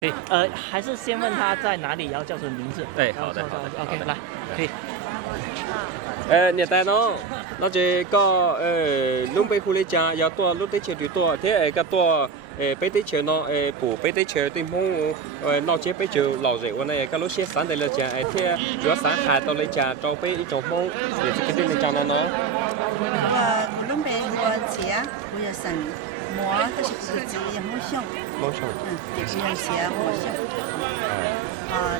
对，还是先问他在哪里，然后叫什么名字。哎，好的，OK，来，可以。你带喏，那这个龙背虎的家要多，路得球就多，这个多背得球喏，不背得球对梦老街背球老热，我那个路线山的了家，这主要山海到了家找背一种梦，也是肯定的讲了喏。我龙背我家我要生。我都是自己也梦想，这个人些梦想。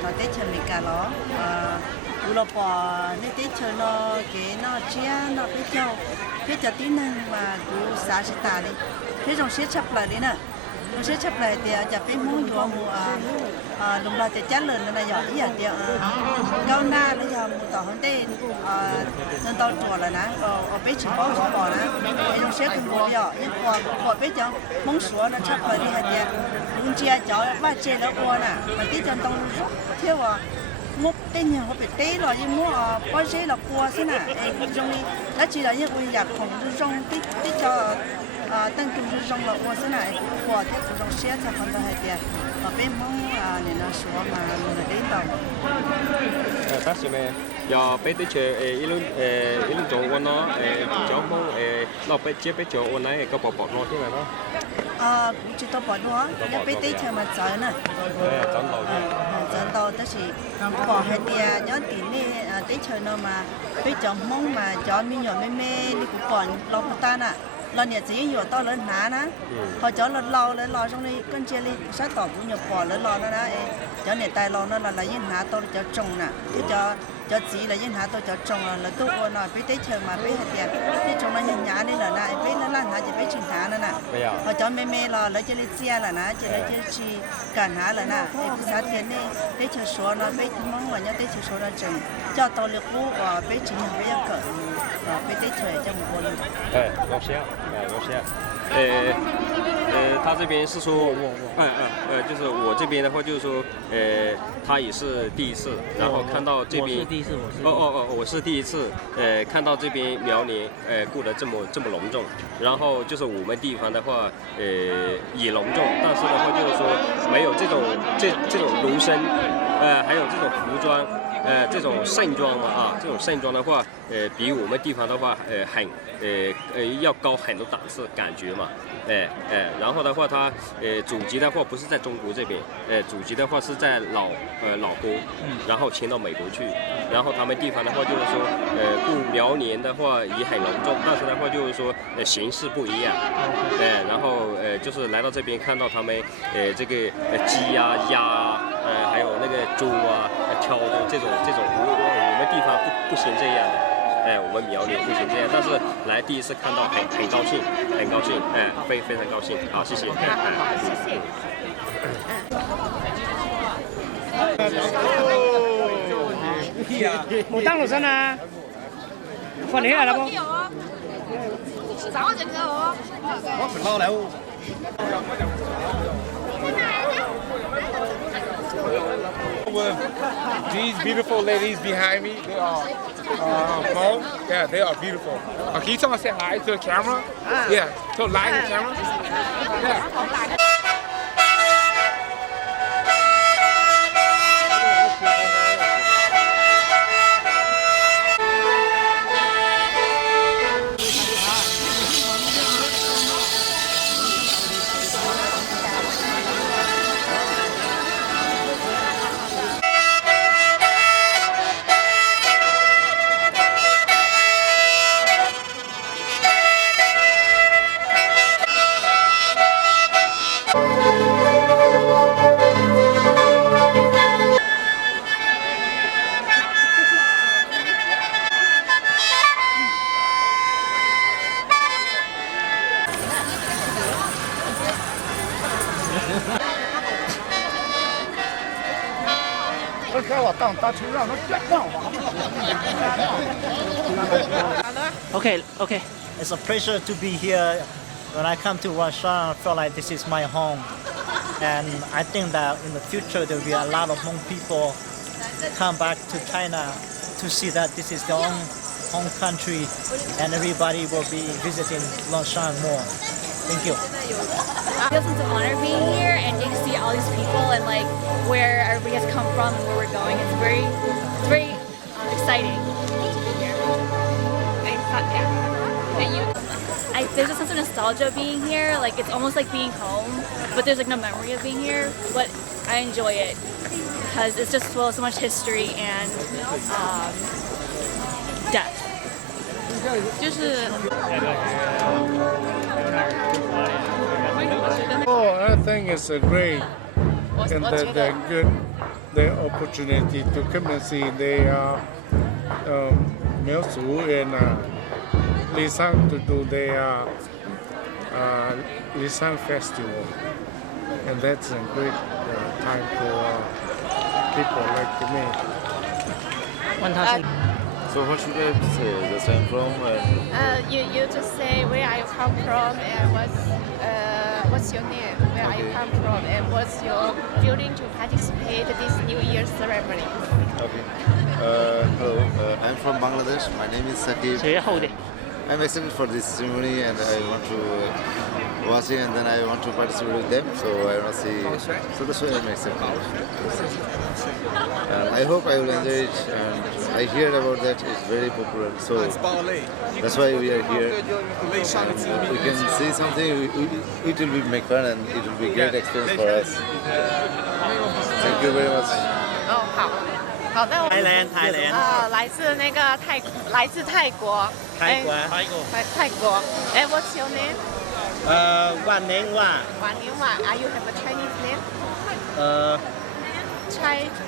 那对球没干了，我老婆那对球呢，给那这样那比较低能嘛，都30大的，这种写出来的呢，我写出来的就比梦多么弄到在家人那要一样的高那那要木到很得能到做了呢，比起包是包呢，那种写跟我表，因我比较梦说那差不多的还的，用这叫外接了我呢，我这种都是贴我。我对人我别对了，因为我把这了过是呢，容易，那既然因为也控制中比较等就是中了我是呢，我这这种写才很多还的，被梦你那说嘛，你领导。但是呢，要背得起一轮中我呢交梦老背接背交我那个包包弄起来了。知道包多，要背得起嘛走呢。走路。真到都是包还的，有点呢得起呢嘛，比较梦嘛，叫民谣妹你不包老不单呐。เราเนี่ยจะยิ่งอยู่ต่อเลยหนานะพอเจ้าเราตรงนี้ก็เจริญใช้ต่อบุญอยู่ปอเลยเรานะเจ้าเนี่ยตายเรานั่นเรายิ่งหาต่อเจ้าจงน่ะที่เจ้าจีเรายิ่งหาต่อเจ้าจงเราตู้คนน่ะไปได้เชิงมาไปหัดเดียที่จงเรายิ่งหานี่แหละนะไปนั่นล่ะหาจะไปชิงหานั่นน่ะพอเจ้าไม่เราจะเลยเสียละนะจะเลยจะชีการหาละนะภาษาเทียนนี่ได้เชิงสวนเราไปมองว่าเนี่ยได้เชิงสวนเราจงเจ้าต่อเลือกผู้ไปชิงไปยังเกิดไปได้เชิงจะหมด哎，老乡，他这边是说，就是我这边的话，就是说，他也是第一次，然后看到这边，我是第一次，看到这边苗年，过得这么隆重，然后就是我们地方的话，也隆重，但是的话就是说没有这种炉身，还有这种服装。这种盛装嘛这种盛装的话，比我们地方的话，要高很多档次，感觉嘛，然后的话，它祖籍的话不是在中国这边，祖籍的话是在老挝，然后迁到美国去，然后他们地方的话就是说，过苗年的话也很隆重，但是的话就是说形式不一样，然后就是来到这边看到他们这个鸡呀、鸭啊，还有那个猪啊挑的这种我们地方不行这样的，我们苗栗不行这样，但是来第一次看到很高兴，非常高兴，好，谢谢。冇登陸身啊！瞓起嚟啦噃。早就給我。我瞓落樓。These beautiful ladies behind me, they are home. Yeah, they are beautiful. Can you tell me say hi to the camera? Yeah, tell hi to the camera. Yeah. 打球让他转让吧。OK. It's a pleasure to be here. When I come to Russia, I feel like this is my home. And I think that in the future there will be a lot of Hmong people come back to China to see that this is their own home country, and everybody will be visiting Longchamp more. Thank you. It feels an honor being here and to see all these people and like where everybody has come from and where we're going. It's very exciting to be here. There's a sense of nostalgia being here. Like it's almost like being home, but there's like no memory of being here. But I enjoy it because it's just full of so much history and depth. I think it's a great and the good the opportunity to come and see the Miao Zhu and Lishan to do their Lishan festival, and that's a great time for people like me. So what should I say? The same from? You just say where I come from and what's your name, where I come from, and what's your feeling to participate this New Year ceremony. Okay. Hello. I'm from Bangladesh. My name is Sakib. I'm excited for this ceremony and I want to watch it and then I want to participate with them. So I want to see. So that's why I'm excited. I hope I will enjoy it. And I hear about that it's very popular. So that's why we are here. And we can see something. It will be make fun and it will be great experience for us. Thank you very much. 好的，我Thailand 来自那个泰国。泰国。And what's your name? Wan Ning Wa. Wan Ning Wa. Are you have a Chinese name?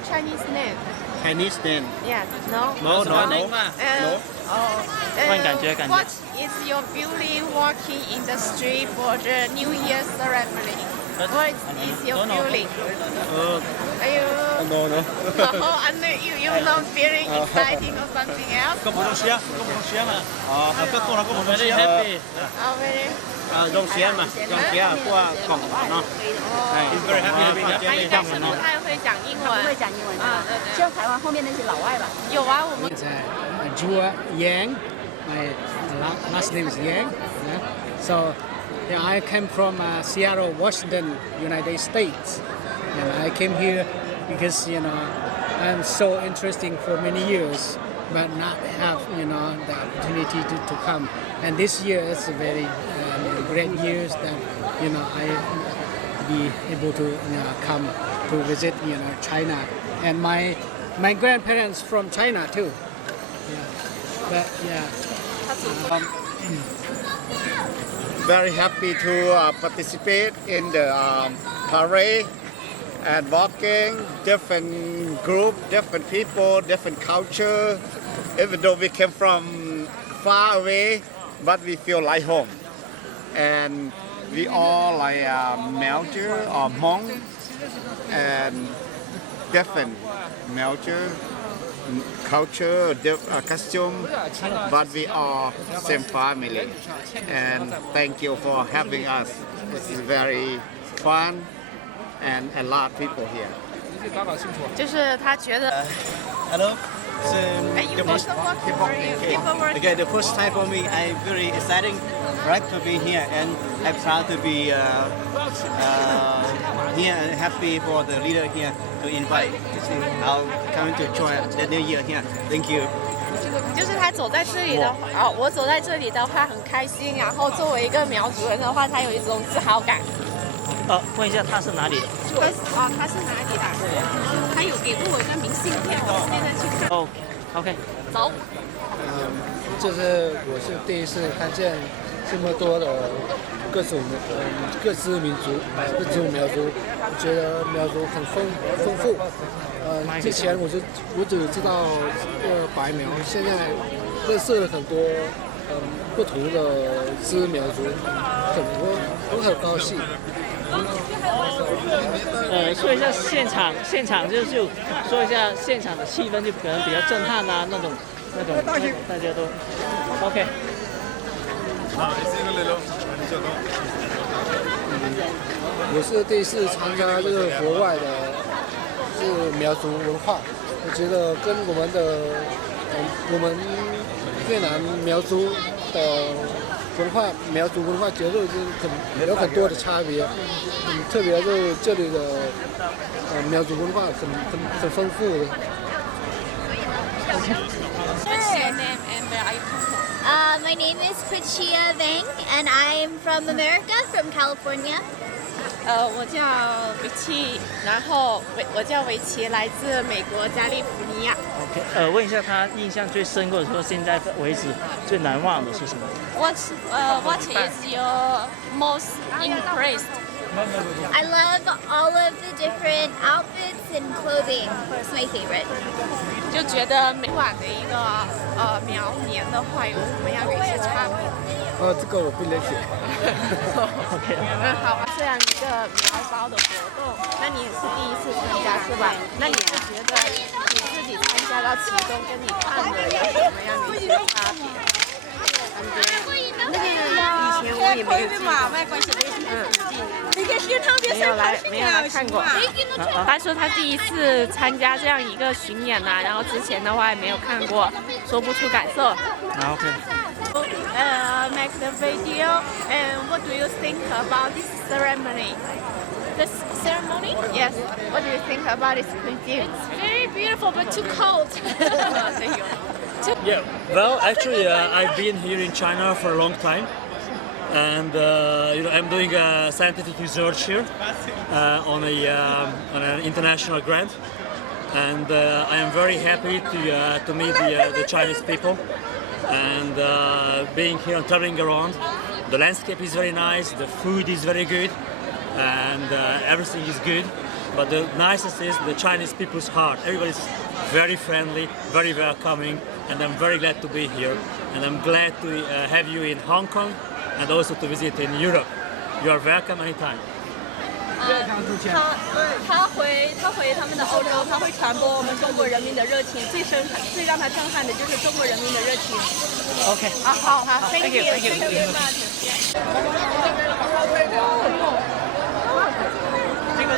Chinese name. Chinese name. Yeah. No. No. What is your feeling walking in the street for the New Year ceremony? What is your feeling? Are you? No. And you not feeling exciting or something else? Very happy. Oh, really? 用钱嘛，用钱啊，过广东喏。He's very happy to be here. 但是不太会讲英文。不会讲英文啊，像台湾后面那些老外吧。有啊，我们。Jua Yang. My last name is Yang. Yeah. So yeah, I came from Seattle, Washington, United States, and I came here because I'm so interesting for many years, but not have the opportunity to come. And this year is a very great year that I be able to come to visit China, and my grandparents from China too. Yeah. But yeah. Very happy to participate in the parade and walking, different group, different people, different culture. Even though we came from far away, but we feel like home. And we all like Melcher or Hmong and different Melcher culture, costume, but we are same family. And thank you for having us. This is very fun and a lot of people here. 就是他觉得。Hello. Okay, the first time for me, I'm very exciting, right, to be here, and I'm proud to be here and happy for the leader here to invite. I'll come to join the new year here. Thank you. 就是他走在这里的话，我走在这里的话很开心，然后作为一个苗族人的话，他有一种自豪感。问一下他是哪里的？他是哪里的？他有给过我一个明信片，我现在去看。OK， 走。就是我是第一次看见这么多的各支民族，各支苗族，我觉得苗族很丰富。之前我只知道白苗，现在认识了很多不同的支苗族，我很高兴。说一下现场就说一下现场的气氛，就可能比较震撼啊，那种大家都 OK。我是第一次参加这个国外的苗族文化，我觉得跟我们越南苗族的文化苗族文化节日有很多的差别，特别是这里的苗族文化很丰富的。What's your name and where are you from? My name is Prachia Vang, and I'm from America, from California. 我叫维奇，然后我叫维奇，来自美国加利福尼亚。OK， 问一下他印象最深，或者说现在为止最难忘的是什么 What is your most impressed? I love all of the different outfits and clothing. It's my favorite. 就觉得每晚的一个苗年的话有什么样的一些差别？这个我不了解。OK。好，这样一个苗包的活动，那你也是第一次参加是吧？那你是觉得你自己参加到其中，跟你看的有什么样的一些差别？那个以前我也没有进过，没有来看过。他说他第一次参加这样一个巡演呐，然后之前的话也没有看过，说不出感受。OK。Make the video, and what do you think about this ceremony? The ceremony? Yes. What do you think about this cuisine? It's very beautiful, but too cold. Yeah, well, actually, I've been here in China for a long time, and I'm doing scientific research here on an international grant, and I am very happy to meet the Chinese people, and being here and traveling around. The landscape is very nice, the food is very good, and everything is good. But the nicest is the Chinese people's heart. Everybody's very friendly, very welcoming, and I'm very glad to be here. And I'm glad to have you in Hong Kong and also to visit in Europe. You are welcome anytime. 他回他们的欧洲，他会传播我们中国人民的热情。最让他震撼的就是中国人民的热情。OK。好，Thank you very much。这个。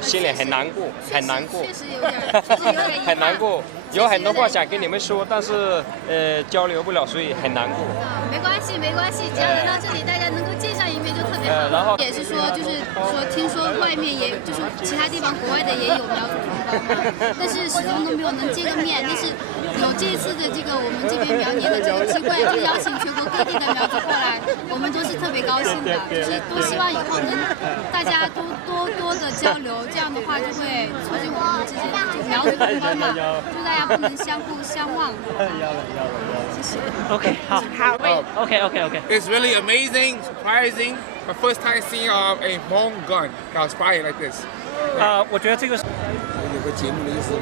心里很难过，很难过，很难过，有很多话想跟你们说，但是交流不了，所以很难过。没关系，只要来到这里，大家能够见上一面就特别好。然后也是说，就是说，听说外面也就是其他地方国外的也有苗族同胞，但是始终都没有能见个面。但是有这次的这个我们这边苗年的这个机会，就邀请全国各地的苗族过来，我们都是特别高兴的，就是多希望以后能大家多的交流，这样的话就会促进我们之间就苗族同胞嘛，就大家不能相互相望。谢谢。OK， 好。OK。It's really amazing, surprising. My first time seeing a Hmong gun that was fired like this. 我觉得这个有个节目的意思。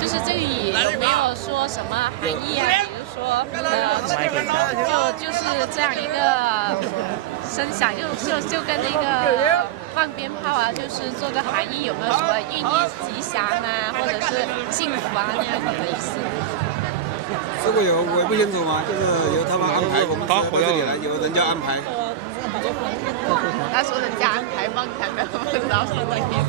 就是这里有没有说什么含义啊？比如说，就是这样一个声响，就跟那个放鞭炮啊，就是做个含义，有没有什么寓意吉祥啊，或者是幸福啊那样子的意思？这个有我也不清楚嘛，就是由他们安排我们到这里来，有人家安排。他说人家安排梦想的，不知道什么意思。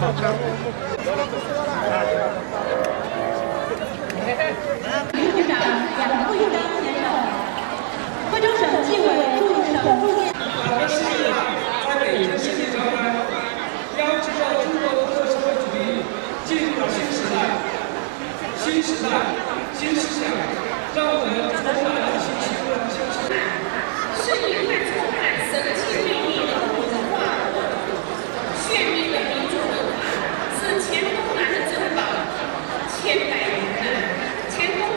贵州省纪委副省副县。在北京世界展览，要知道中国特色社会主义进入了新时代，新时代，新思想，让我们充满了新希望。是一块充满神奇魅力的文化，鲜明的民族文化是前东南的珍宝，千百年的前东。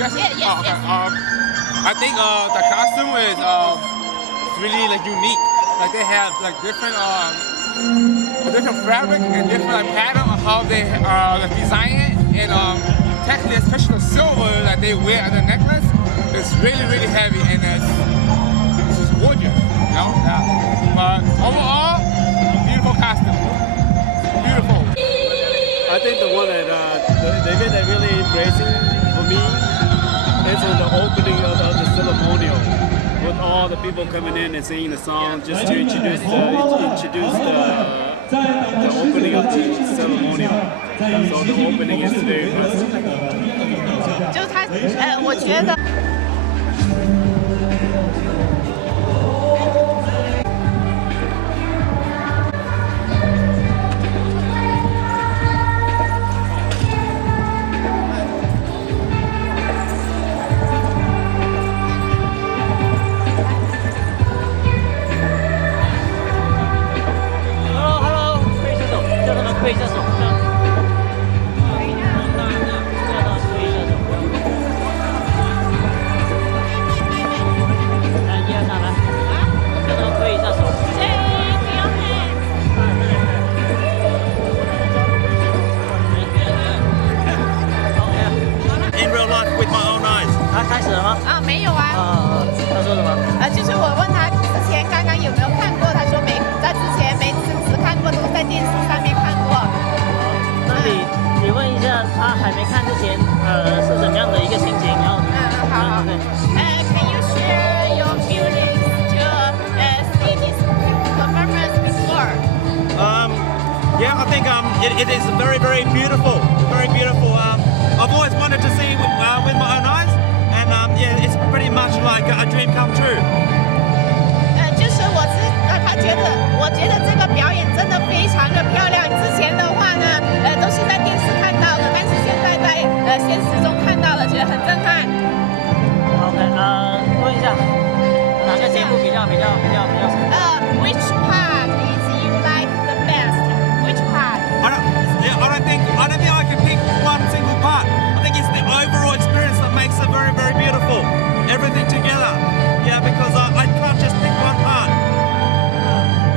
dressing? Yeah, yes, okay. yes. I think the costume is really like unique. Like they have like different fabric and different like, pattern of how they like, design it, and technically, especially the silver that they wear at the necklace, it's really heavy and it's just gorgeous. You know, yeah. But overall, beautiful costume. Beautiful. I think the one that the event that really embracing for me is the opening of the ceremonial, with all the people coming in and singing the song just to introduce the opening of the ceremonial. So the opening is very impressive. 就是他，我觉得。开始了吗？啊，没有啊。他说什么？就是我问他之前刚刚有没有看过，他说没，在之前没只看过，都是在电视上面看过。那你问一下，他还没看之前，是怎么样的一个心情？然后，好。Can you share your feelings to see this performance before? Yeah, I think it is very beautiful, very beautiful. I've always wanted to see with my own eyes. Yeah, it's pretty much like a dream come true. 就是我觉得这个表演真的非常的漂亮。之前的话呢，都是在电视看到的，但是现在在现实中看到了，觉得很震撼。OK， 问一下，哪个节目比较？Which part is you like the best? Which part? I don't think I can pick one single part. I think it's the overall experience that makes it very beautiful. Everything together. Yeah, because I can't just pick one part.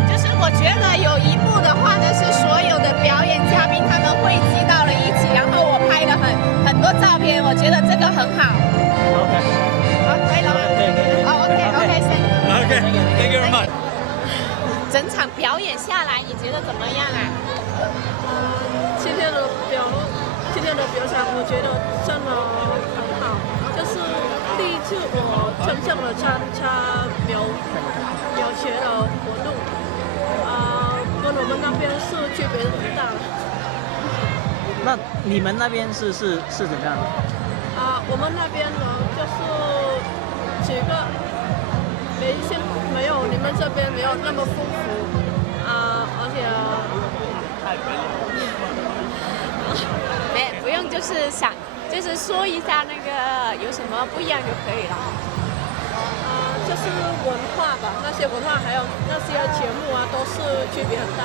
就是我觉得有一幕的话呢，是所有的表演嘉宾他们汇集到了一起，然后我拍了很多照片，我觉得这个很好。OK。可以了吗？OK， Thank you very much. 整场表演下来，你觉得怎么样啊？今天的表演，我觉得真的很好，就是第一次我真正的参加表演的活动，跟我们那边是区别很大的。那你们那边是怎么样的？我们那边呢，就是几个没有你们这边没有那么丰富，而且。不用，就是说一下那个有什么不一样就可以了。就是文化吧，那些文化还有那些节目都是区别很大。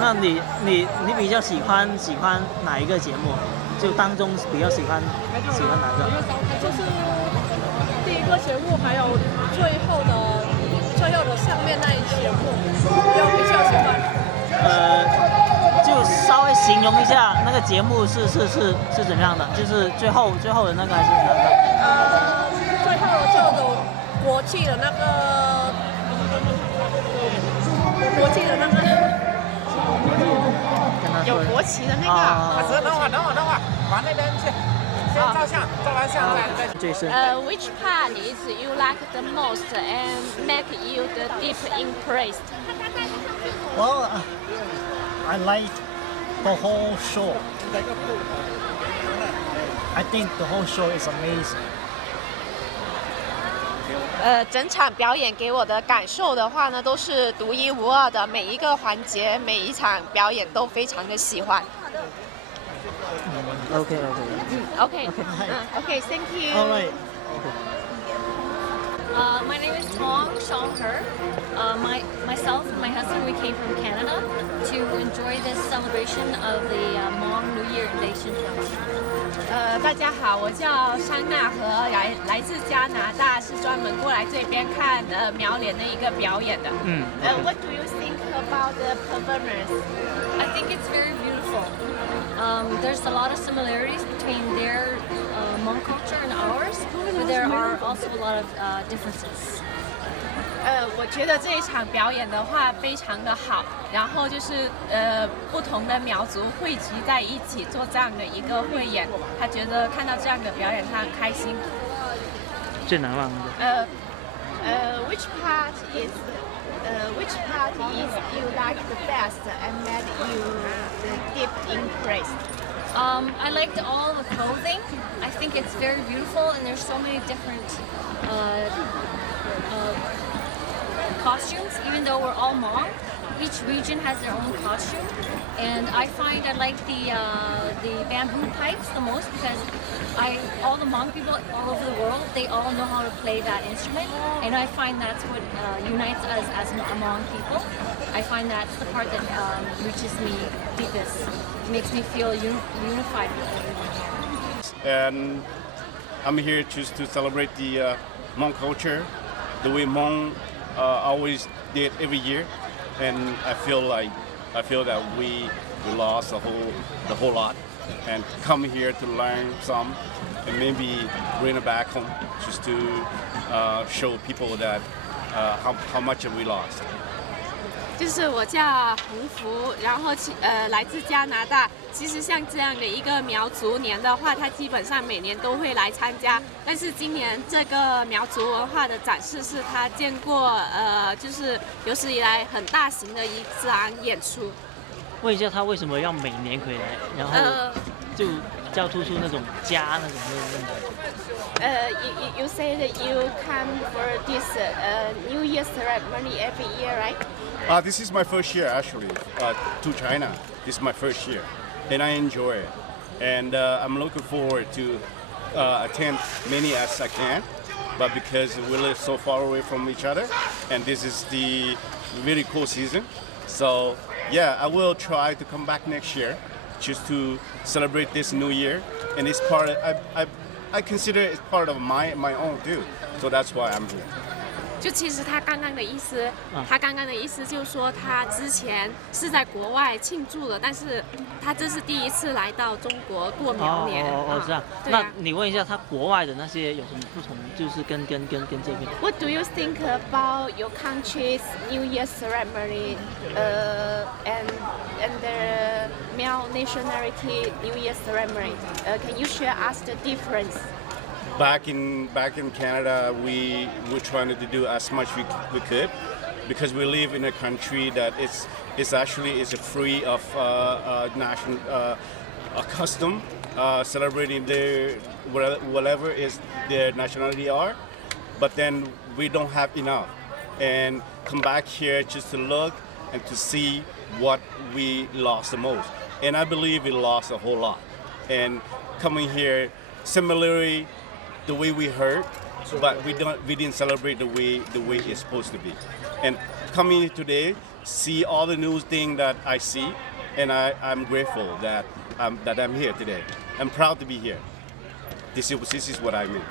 那你比较喜欢哪一个节目？就当中比较喜欢哪个？就是第一个节目，还有最后的上面那一节目，我比较喜欢。就稍微形容一下那个节目是怎么样的？就是最后的那个还是哪个？最后的就有国际的那个，有国旗的那个。等会儿，往那边去，先照相，照完相再。Which part is you like the most and make you the deep impressed? Well, I like the whole show. I think the whole show is amazing. 整场表演给我的感受的话呢，都是独一无二的，每一个环节、每一场表演都非常的喜欢。OK， thank you. All right. My name is Tong Shong Her. Myself and my husband, we came from Canada to enjoy this celebration of the Hmong New Year Invasion. 大家好，我叫商娜和，来自加拿大，是专门过来这边看苗联的一个表演的。What do you think about the performance? I think it's very beautiful. There's a lot of similarities between their Hmong culture and ours, but there are also a lot of differences. 我觉得这一场表演的话非常的好，然后就是不同的苗族汇集在一起做这样的一个汇演，他觉得看到这样的表演他很开心。最难忘的。Which part is you like the best and made you deep impressed? I liked all the clothing. I think it's very beautiful, and there's so many different costumes. Even though we're all Hmong, each region has their own costume, and I find I like the bamboo pipes the most because all the Hmong people all over the world, they all know how to play that instrument, and I find that's what unites us as Hmong people. I find that's the part that reaches me deepest. It makes me feel unified with everyone. And I'm here just to celebrate the Hmong culture, the way Hmong always did every year, and I feel that we lost a whole lot, and come here to learn some, and maybe bring it back home just to show people that how much we lost. 就是我叫洪福，然后来自加拿大。其实像这样的一个苗族年的话，它基本上每年都会来参加。但是今年这个苗族文化的展示是他见过就是有史以来很大型的一场演出。问一下他为什么要每年回来，然后就叫突出那种家那种You say that you come for this New Year ceremony every year, right? This is my first year actually to China. This is my first year, and I enjoy it. And I'm looking forward to attend many as I can. But because we live so far away from each other, and this is the really cool season, so yeah, I will try to come back next year just to celebrate this New Year. And it's part of, I consider it part of my own too. So that's why I'm here. 就其实他刚刚的意思，就是说他之前是在国外庆祝的，但是他这是第一次来到中国过苗年。这样。那你问一下他国外的那些有什么不同？就是跟这边。What do you think about your country's New Year ceremony and the Miao nationality New Year ceremony? Can you share us the difference? Back in Canada, we were trying to do as much we could, because we live in a country that is actually free of national custom, celebrating their whatever is their nationality are, but then we don't have enough, and come back here just to look and to see what we lost the most, and I believe we lost a whole lot, and coming here similarly. The way we heard, but we didn't celebrate the way it's supposed to be. And coming here today, see all the new things that I see, and I'm grateful that I'm here today. I'm proud to be here. This is what I meant.